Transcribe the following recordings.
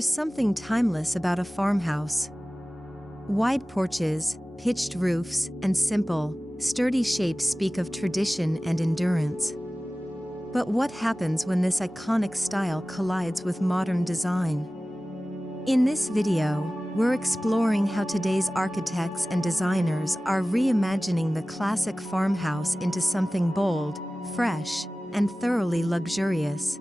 There's something timeless about a farmhouse. Wide porches, pitched roofs, and simple, sturdy shapes speak of tradition and endurance. But what happens when this iconic style collides with modern design? In this video, we're exploring how today's architects and designers are reimagining the classic farmhouse into something bold, fresh, and thoroughly luxurious.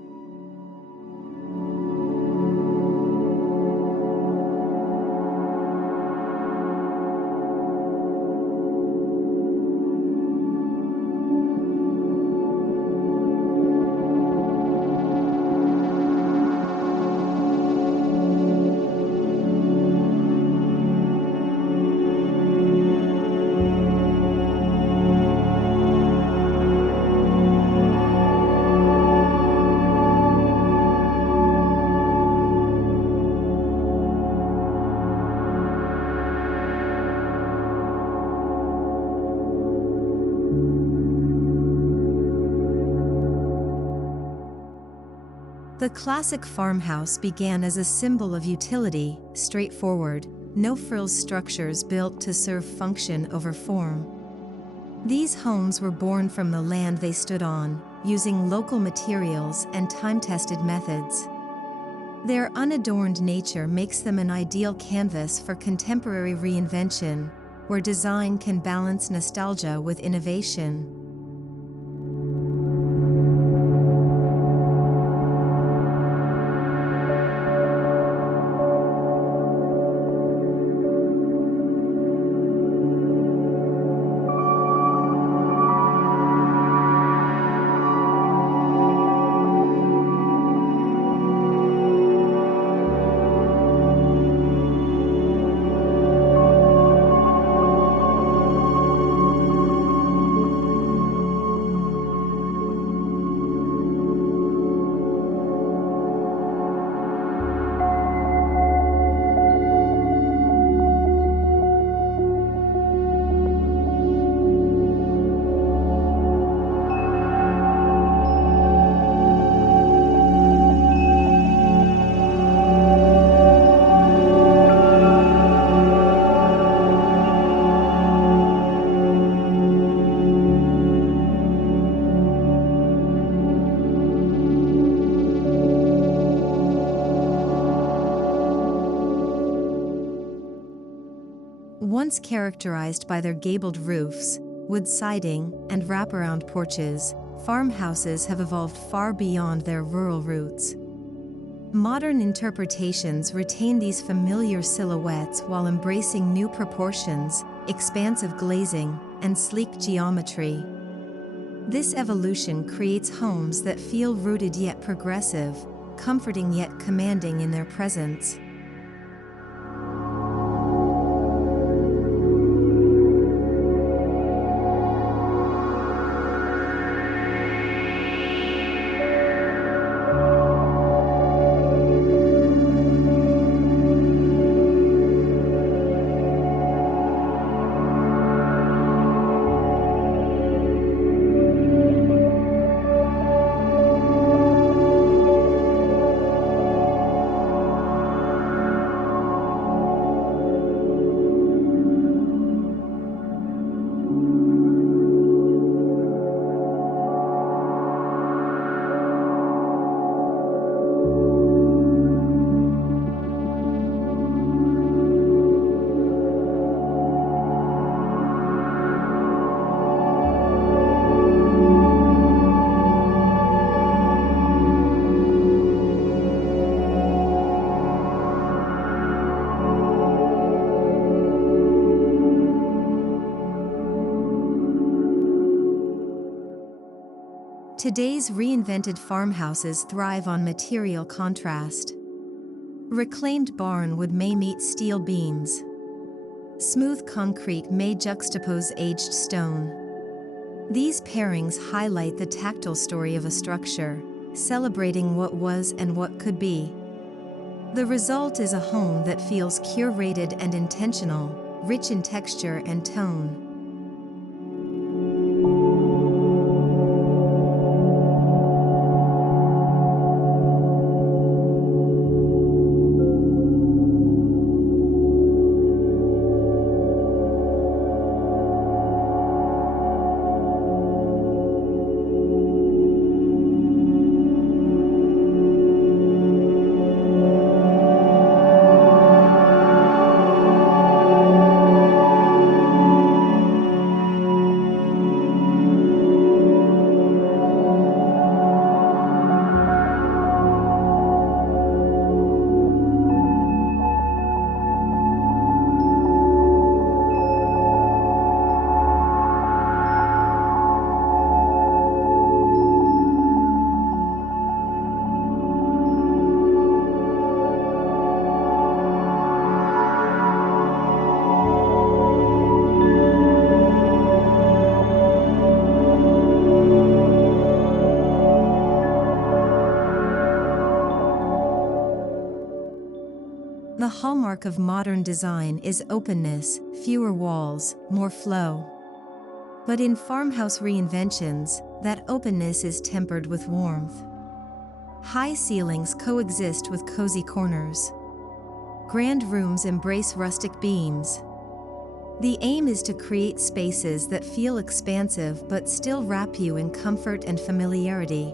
The classic farmhouse began as a symbol of utility, straightforward, no-frills structures built to serve function over form. These homes were born from the land they stood on, using local materials and time-tested methods. Their unadorned nature makes them an ideal canvas for contemporary reinvention, where design can balance nostalgia with innovation. Once characterized by their gabled roofs, wood siding, and wraparound porches, farmhouses have evolved far beyond their rural roots. Modern interpretations retain these familiar silhouettes while embracing new proportions, expansive glazing, and sleek geometry. This evolution creates homes that feel rooted yet progressive, comforting yet commanding in their presence. Today's reinvented farmhouses thrive on material contrast. Reclaimed barnwood may meet steel beams. Smooth concrete may juxtapose aged stone. These pairings highlight the tactile story of a structure, celebrating what was and what could be. The result is a home that feels curated and intentional, rich in texture and tone. hallmark of modern design is openness, fewer walls, more flow. But in farmhouse reinventions, that openness is tempered with warmth. High ceilings coexist with cozy corners. Grand rooms embrace rustic beams. The aim is to create spaces that feel expansive but still wrap you in comfort and familiarity.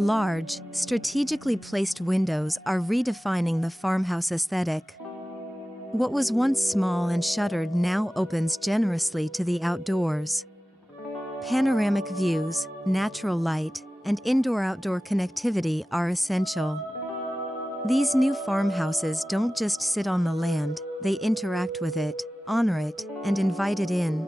Large, strategically placed windows are redefining the farmhouse aesthetic. What was once small and shuttered now opens generously to the outdoors. Panoramic views, natural light, and indoor-outdoor connectivity are essential. These new farmhouses don't just sit on the land, they interact with it, honor it, and invite it in.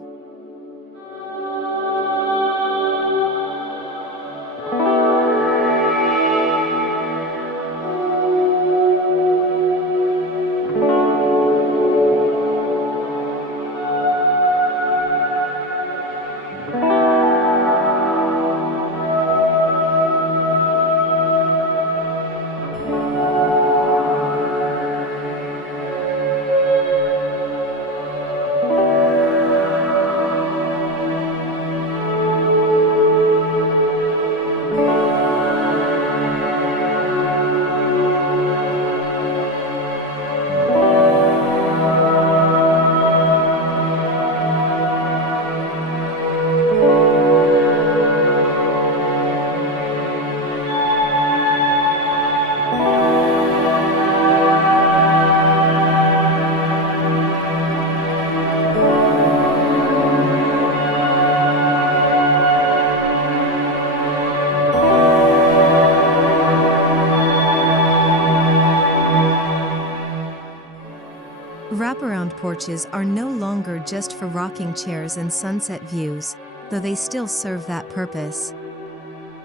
Wraparound porches are no longer just for rocking chairs and sunset views, though they still serve that purpose.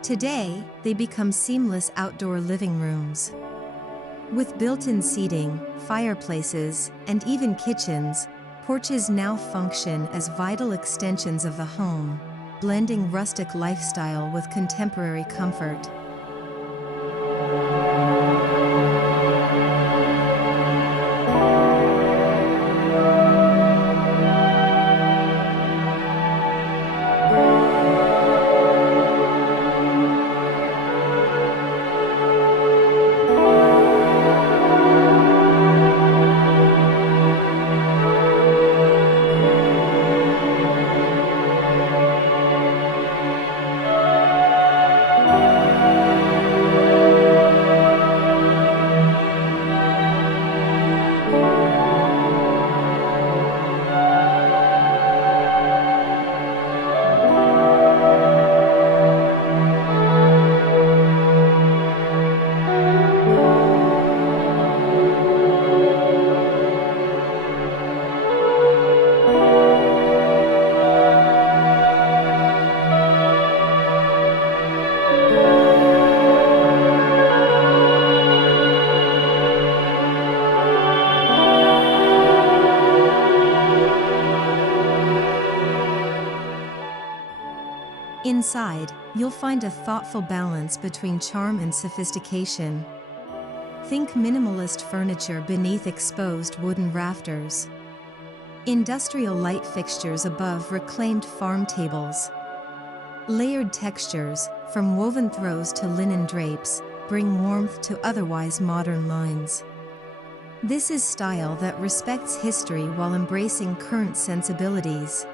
Today, they become seamless outdoor living rooms. With built-in seating, fireplaces, and even kitchens, porches now function as vital extensions of the home, blending rustic lifestyle with contemporary comfort. Inside, you'll find a thoughtful balance between charm and sophistication. Think minimalist furniture beneath exposed wooden rafters. Industrial light fixtures above reclaimed farm tables. Layered textures, from woven throws to linen drapes, bring warmth to otherwise modern lines. This is style that respects history while embracing current sensibilities.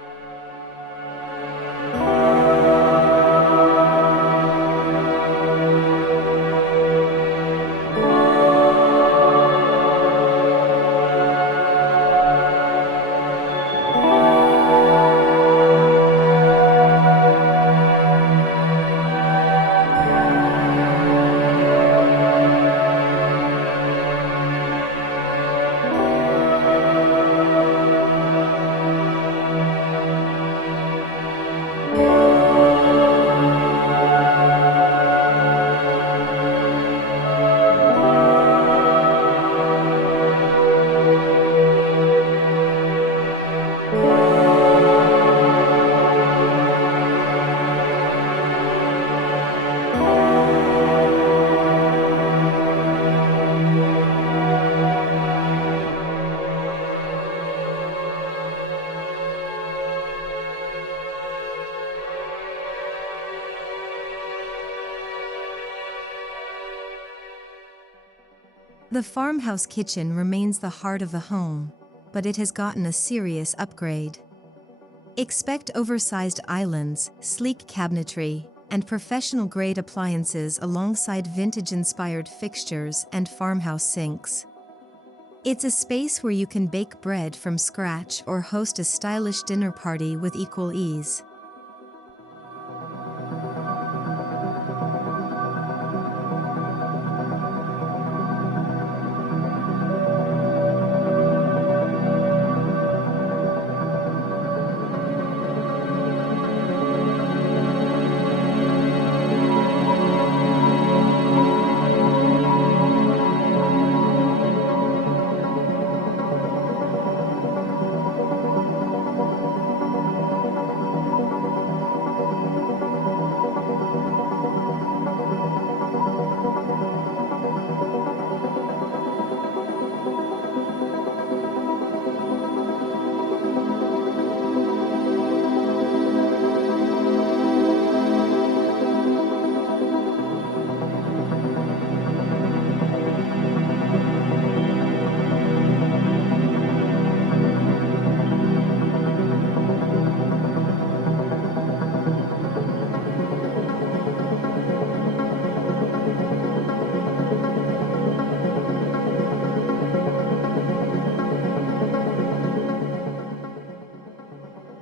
The farmhouse kitchen remains the heart of the home, but it has gotten a serious upgrade. Expect oversized islands, sleek cabinetry, and professional-grade appliances alongside vintage-inspired fixtures and farmhouse sinks. It's a space where you can bake bread from scratch or host a stylish dinner party with equal ease.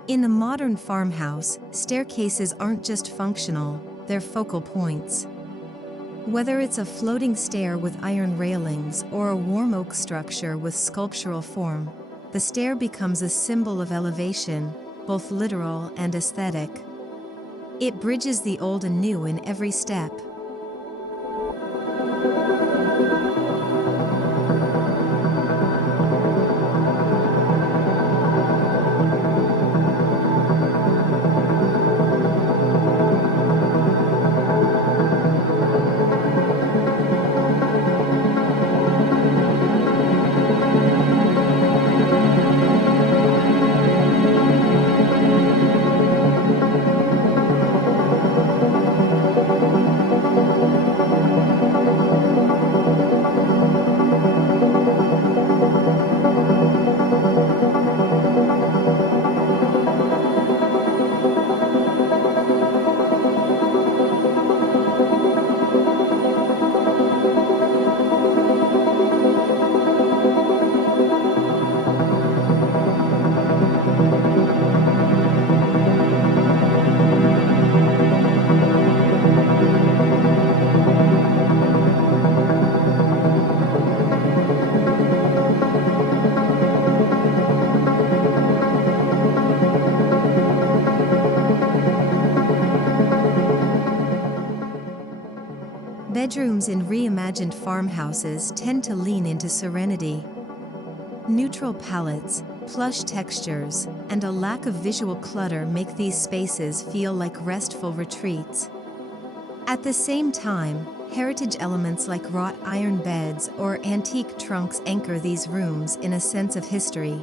In the modern farmhouse, staircases aren't just functional, they're focal points. Whether it's a floating stair with iron railings or a warm oak structure with sculptural form, the stair becomes a symbol of elevation, both literal and aesthetic. It bridges the old and new in every step. Bedrooms in reimagined farmhouses tend to lean into serenity. Neutral palettes, plush textures, and a lack of visual clutter make these spaces feel like restful retreats. At the same time, heritage elements like wrought iron beds or antique trunks anchor these rooms in a sense of history.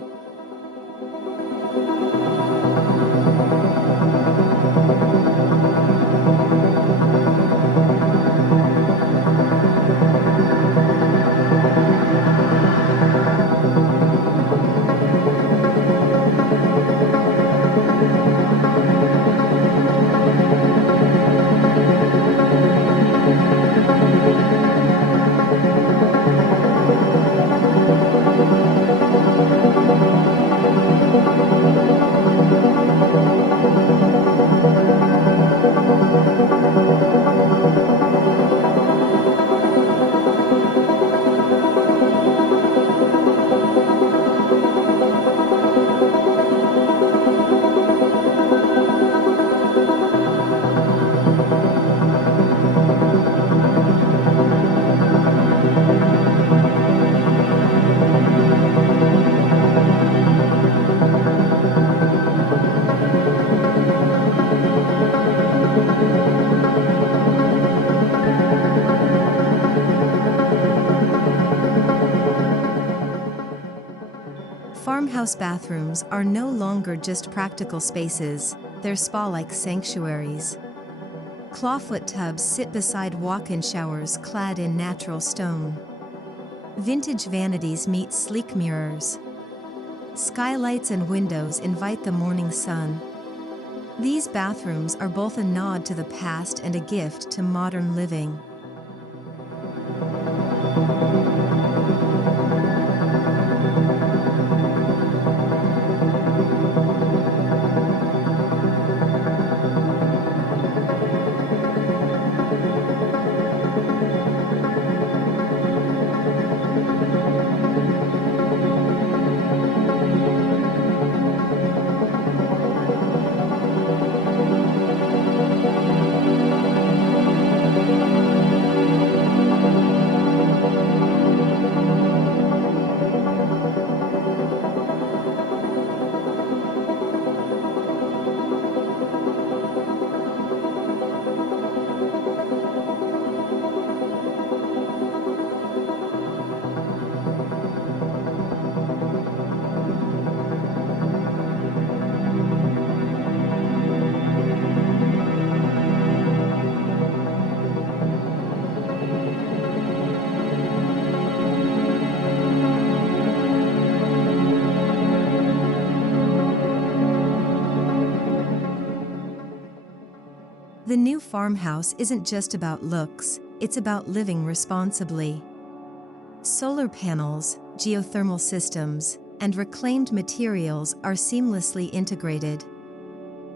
Farmhouse bathrooms are no longer just practical spaces, they're spa-like sanctuaries. Clawfoot tubs sit beside walk-in showers clad in natural stone. Vintage vanities meet sleek mirrors. Skylights and windows invite the morning sun. These bathrooms are both a nod to the past and a gift to modern living. The new farmhouse isn't just about looks, it's about living responsibly. Solar panels, geothermal systems, and reclaimed materials are seamlessly integrated.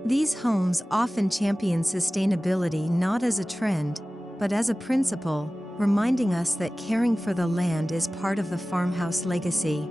These homes often champion sustainability not as a trend, but as a principle, reminding us that caring for the land is part of the farmhouse legacy.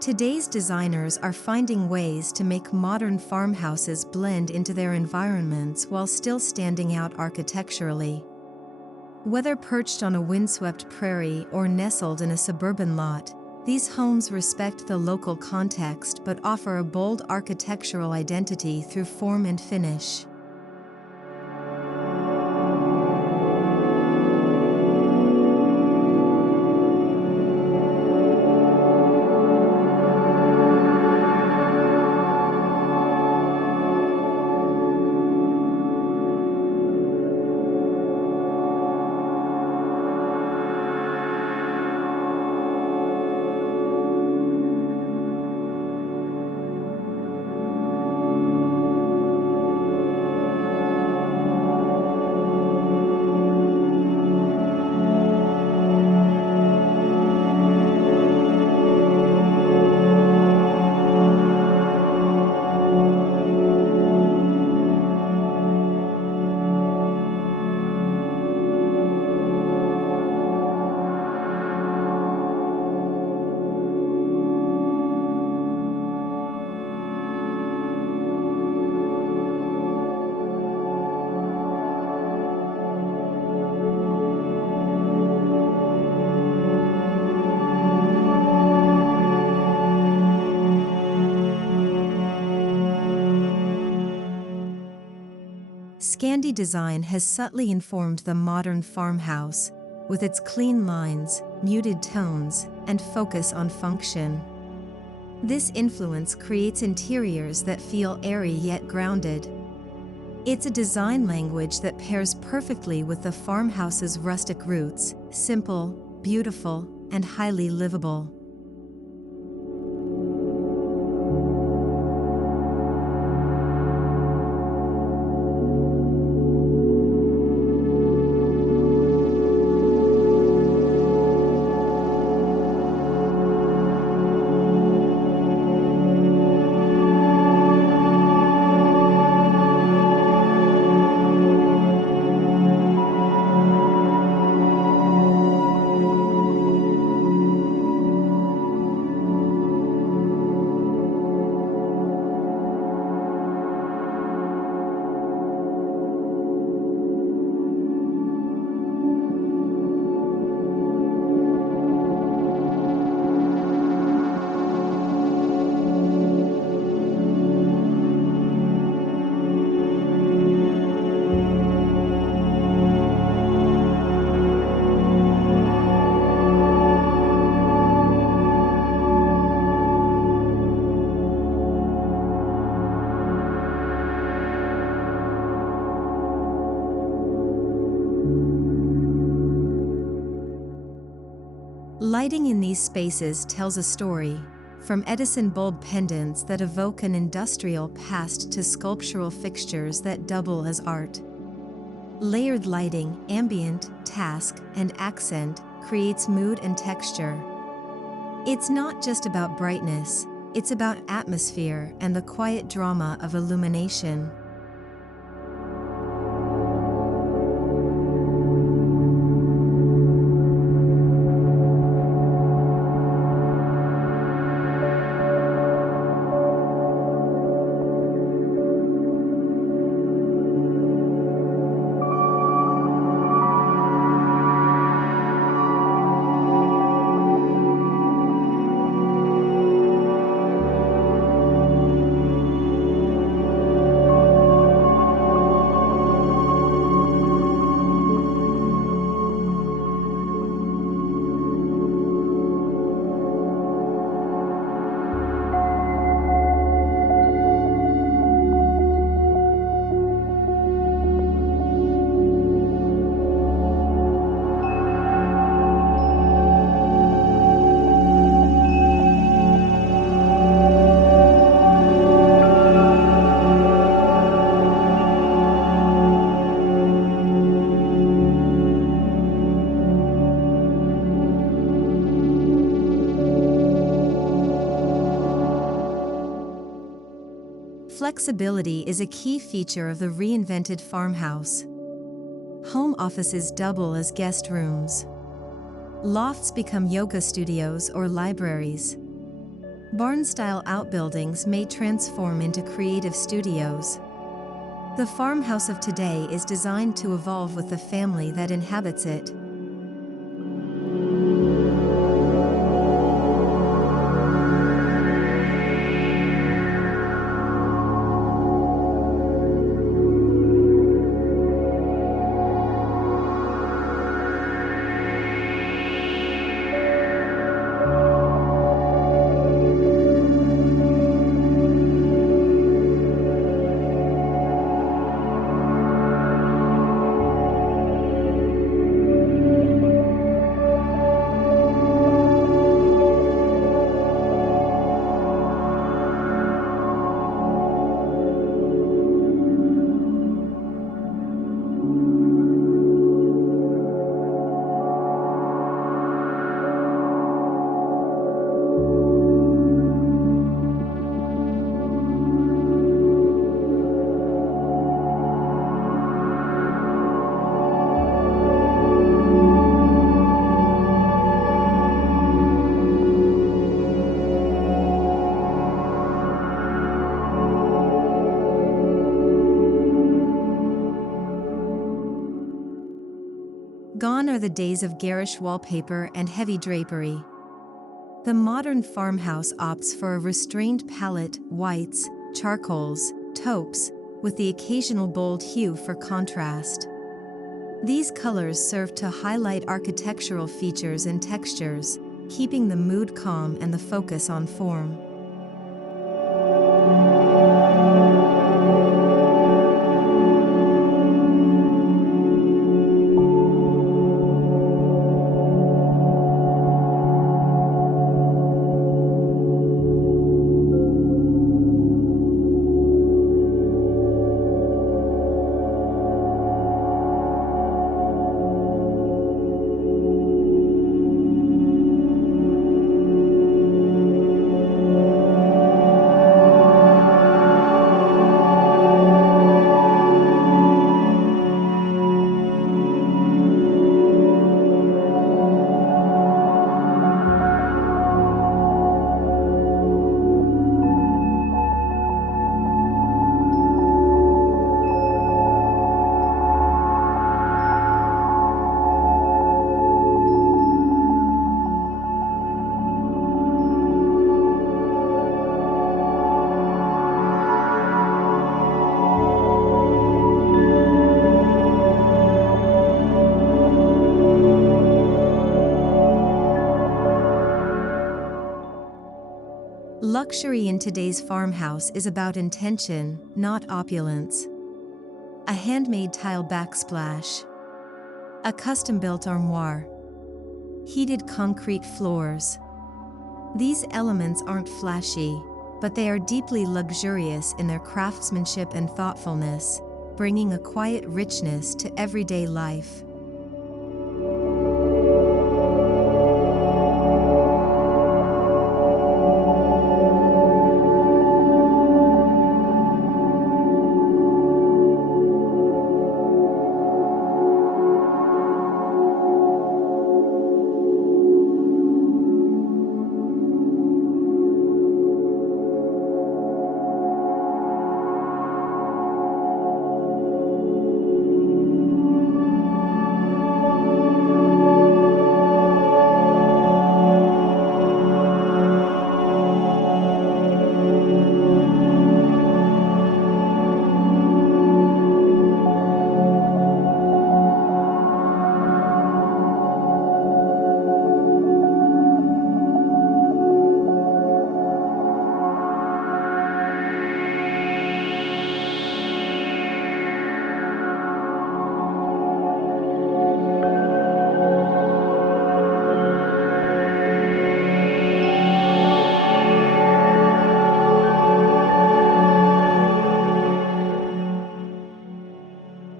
Today's designers are finding ways to make modern farmhouses blend into their environments while still standing out architecturally. Whether perched on a windswept prairie or nestled in a suburban lot, these homes respect the local context but offer a bold architectural identity through form and finish. Scandi design has subtly informed the modern farmhouse, with its clean lines, muted tones, and focus on function. This influence creates interiors that feel airy yet grounded. It's a design language that pairs perfectly with the farmhouse's rustic roots: simple, beautiful, and highly livable. Lighting in these spaces tells a story, from Edison bulb pendants that evoke an industrial past to sculptural fixtures that double as art. Layered lighting, ambient, task, and accent, creates mood and texture. It's not just about brightness, it's about atmosphere and the quiet drama of illumination. Flexibility is a key feature of the reinvented farmhouse. Home offices double as guest rooms. Lofts become yoga studios or libraries. Barn-style outbuildings may transform into creative studios. The farmhouse of today is designed to evolve with the family that inhabits it. Gone are the days of garish wallpaper and heavy drapery. The modern farmhouse opts for a restrained palette, whites, charcoals, taupes, with the occasional bold hue for contrast. These colors serve to highlight architectural features and textures, keeping the mood calm and the focus on form. Luxury in today's farmhouse is about intention, not opulence. A handmade tile backsplash. A custom-built armoire. Heated concrete floors. These elements aren't flashy, but they are deeply luxurious in their craftsmanship and thoughtfulness, bringing a quiet richness to everyday life.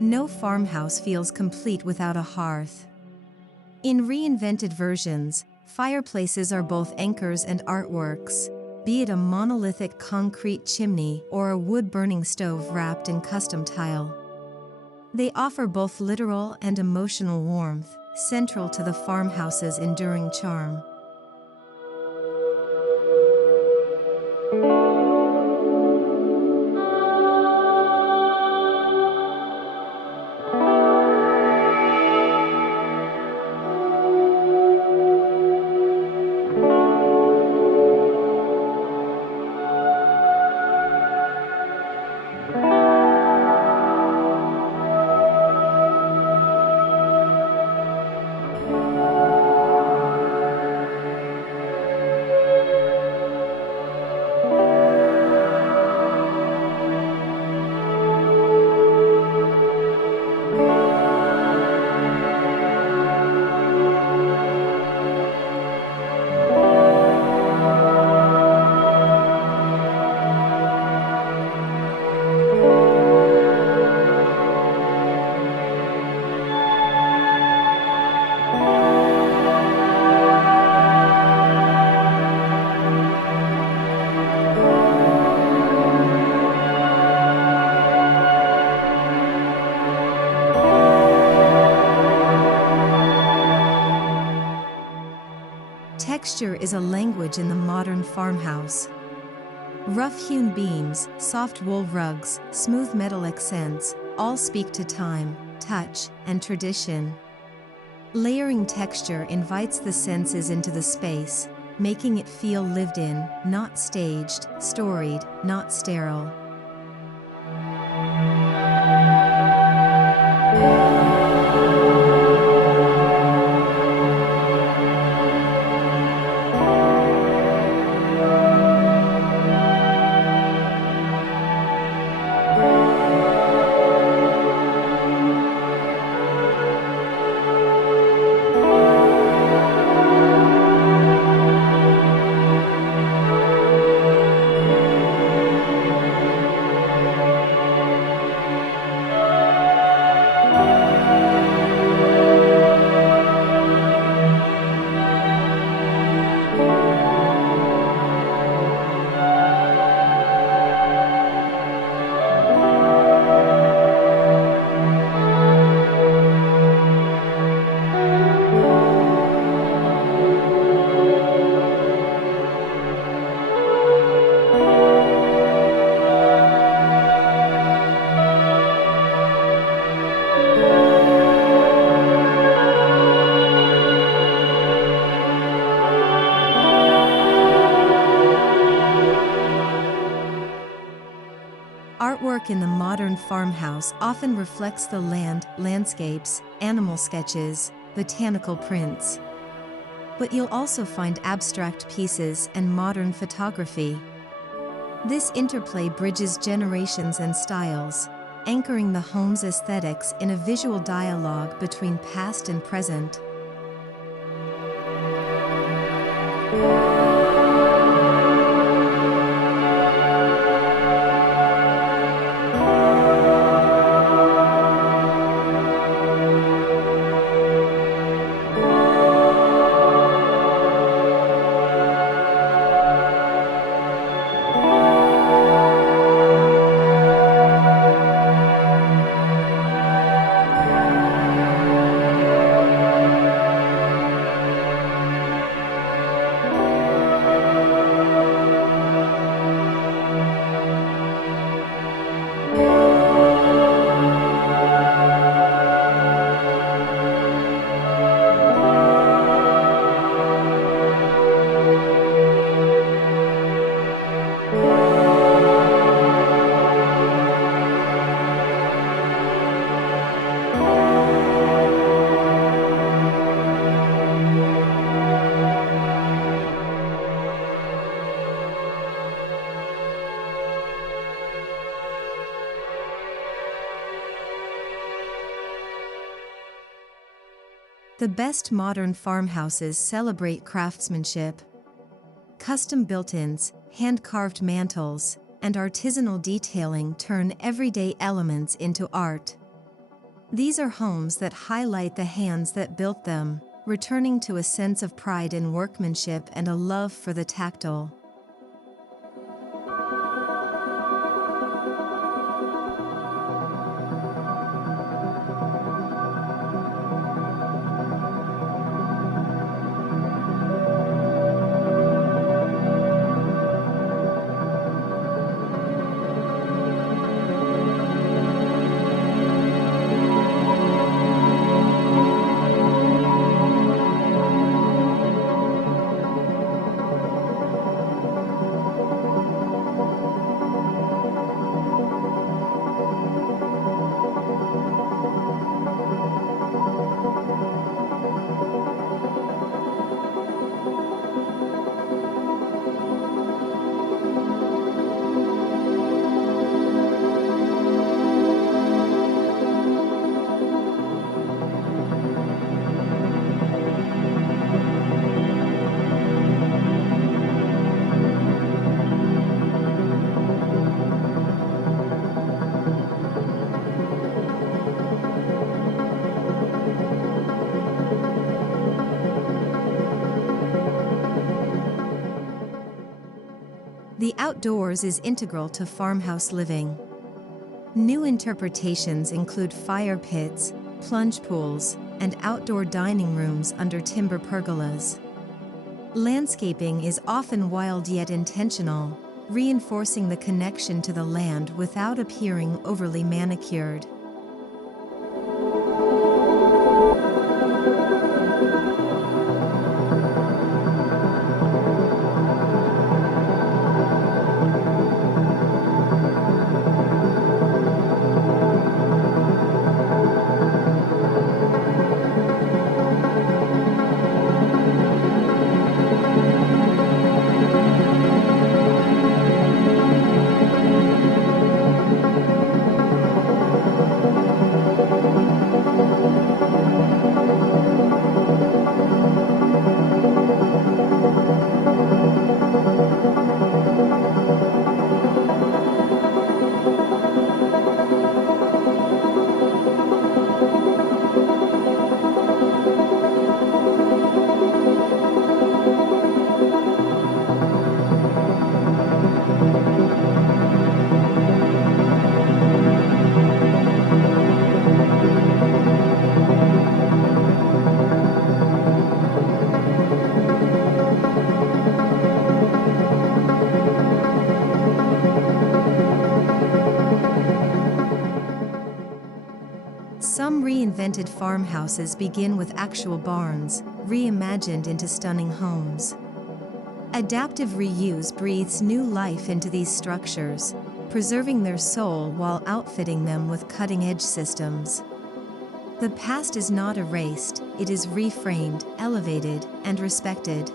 No farmhouse feels complete without a hearth. In reinvented versions, fireplaces are both anchors and artworks, be it a monolithic concrete chimney or a wood-burning stove wrapped in custom tile. They offer both literal and emotional warmth, central to the farmhouse's enduring charm. Texture is a language in the modern farmhouse. Rough-hewn beams, soft wool rugs, smooth metal accents, all speak to time, touch, and tradition. Layering texture invites the senses into the space, making it feel lived in, not staged, storied, not sterile. Artwork in the modern farmhouse often reflects the land, landscapes, animal sketches, botanical prints. but you'll also find abstract pieces and modern photography. This interplay bridges generations and styles, anchoring the home's aesthetics in a visual dialogue between past and present. The best modern farmhouses celebrate craftsmanship. Custom built-ins, hand-carved mantels, and artisanal detailing turn everyday elements into art. These are homes that highlight the hands that built them, returning to a sense of pride in workmanship and a love for the tactile. The outdoors is integral to farmhouse living. New interpretations include fire pits, plunge pools, and outdoor dining rooms under timber pergolas. Landscaping is often wild yet intentional, reinforcing the connection to the land without appearing overly manicured. Some reinvented farmhouses begin with actual barns, reimagined into stunning homes. Adaptive reuse breathes new life into these structures, preserving their soul while outfitting them with cutting-edge systems. The past is not erased, it is reframed, elevated, and respected.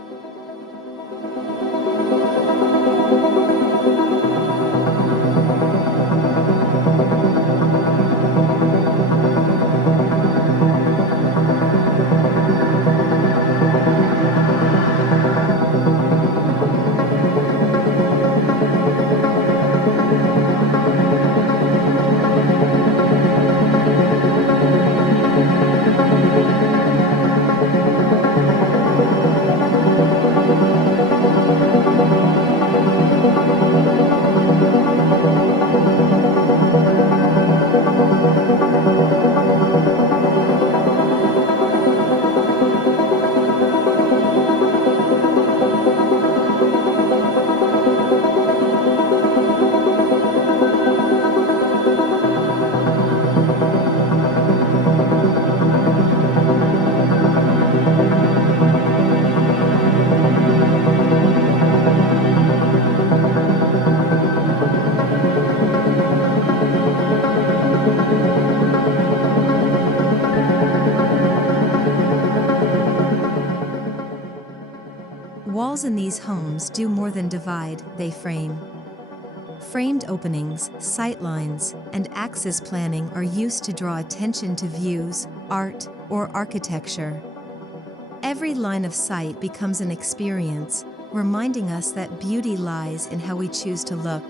Walls in these homes do more than divide, they frame. Framed openings, sightlines, and axis planning are used to draw attention to views, art, or architecture. Every line of sight becomes an experience, reminding us that beauty lies in how we choose to look.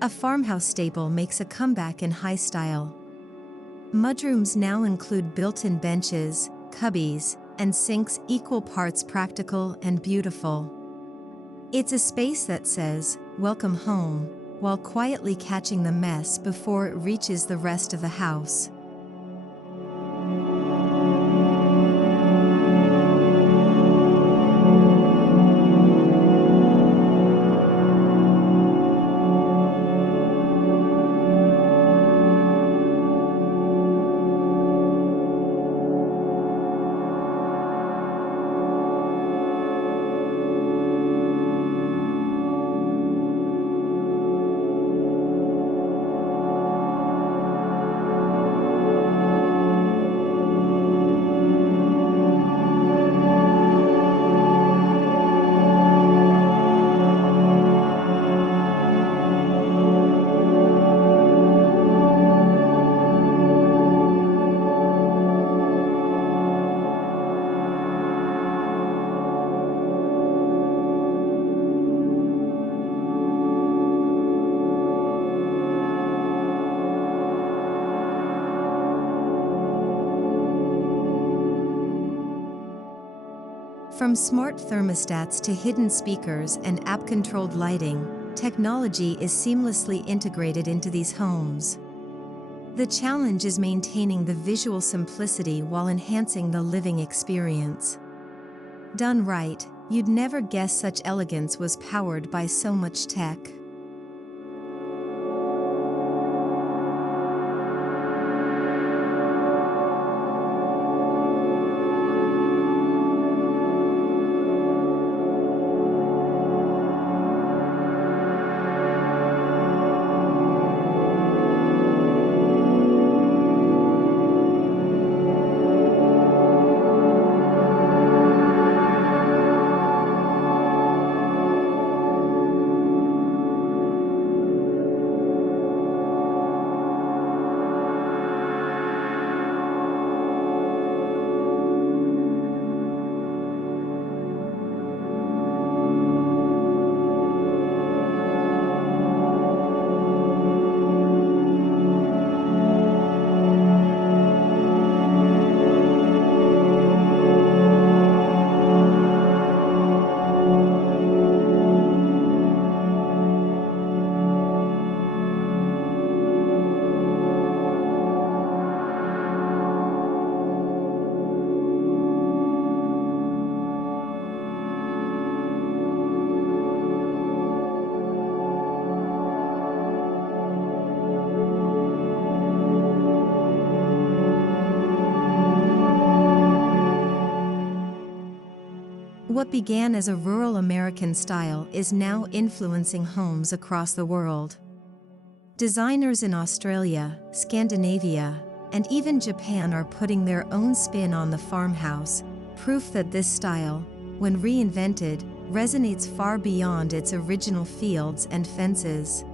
A farmhouse staple makes a comeback in high style. Mudrooms now include built-in benches, cubbies, and sinks, equal parts practical and beautiful. It's a space that says, "Welcome home," while quietly catching the mess before it reaches the rest of the house. From smart thermostats to hidden speakers and app-controlled lighting, technology is seamlessly integrated into these homes. The challenge is maintaining the visual simplicity while enhancing the living experience. Done right, you'd never guess such elegance was powered by so much tech. What began as a rural American style is now influencing homes across the world. Designers in Australia, Scandinavia, and even Japan are putting their own spin on the farmhouse, proof that this style, when reinvented, resonates far beyond its original fields and fences.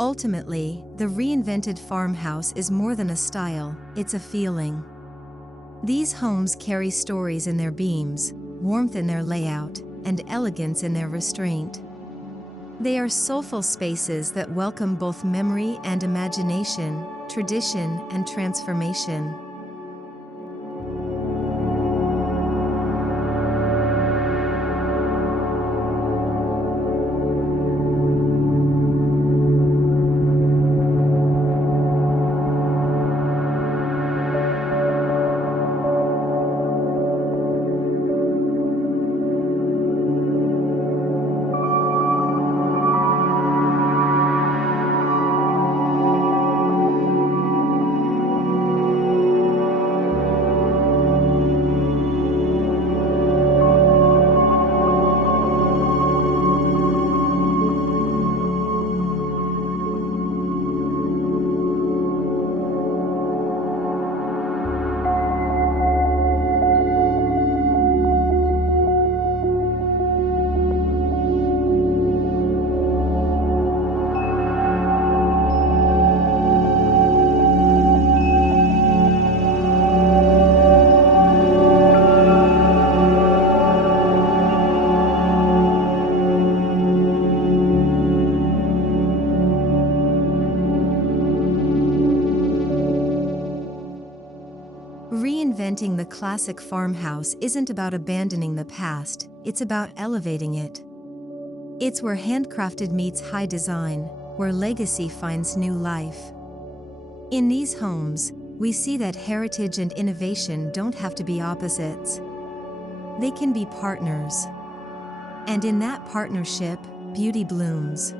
Ultimately, the reinvented farmhouse is more than a style, it's a feeling. These homes carry stories in their beams, warmth in their layout, and elegance in their restraint. They are soulful spaces that welcome both memory and imagination, tradition and transformation. Reinventing the classic farmhouse isn't about abandoning the past, it's about elevating it. It's where handcrafted meets high design, where legacy finds new life. In these homes, we see that heritage and innovation don't have to be opposites. They can be partners. And in that partnership, beauty blooms.